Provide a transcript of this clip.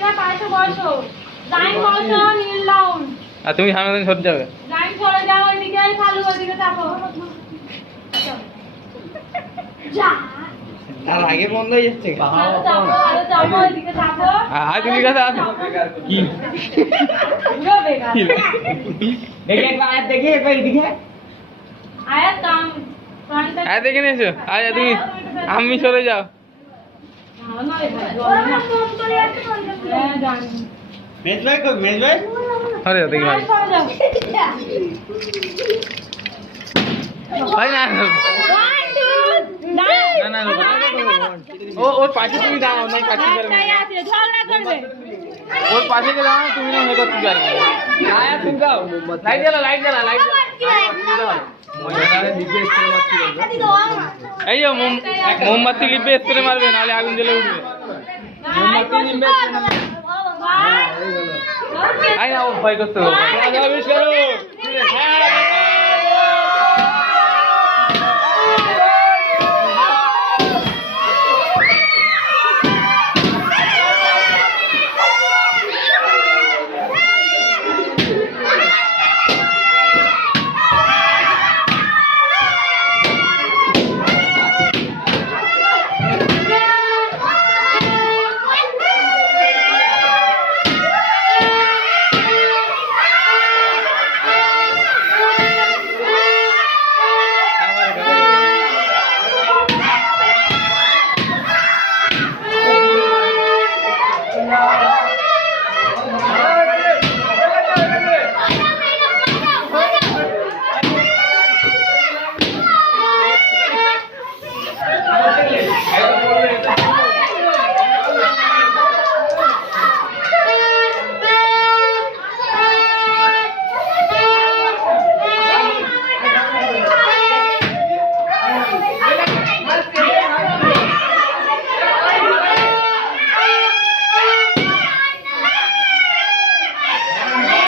এখানে পাশে বসো। লাইন বসো, নীল লাউন। আর তুমি সামনে দিন সরে যাবে। লাইন সরে যাও, ওইদিকে খালু ওইদিকে থাকো। যা। তার আগে বন্ধ হয়ে যাচ্ছে। আরো চাপো, ওইদিকে থাকো। আর তুমি কাছে আসো কি পুরো বেকার। দেখি একবার আয়, দেখি একবার এদিকে। আয়াত কাম। ফ্রন্টে। আর দেখে নিয়েছো আজ তুমি আমি সরে যাও। না রে ভাই, ওরা ফোন করে আছে বন্ধ করে। হ্যাঁ জানি। মেজ ভাই কই, মেজ ভাই? সরে যাও দেখি ভাই সরে যাও। ভাই না না না ও ওর পাশে তুমি দাঁড়াও না কাটতে পারবে না। ওর পাশে গিয়ে দাঁড়াও তুমি না হয়ে করতে পারবে না। আয়া তুমি যাও লাইট জ্বালা লাইট জ্বালা লাইট জ্বালা এই যে মোমবাতি লিপে স্প্রে মারবে নাহলে আগুন জ্বলে উঠবে। মোমবাতি লিপে আয় না ও ভয় করতে হবে।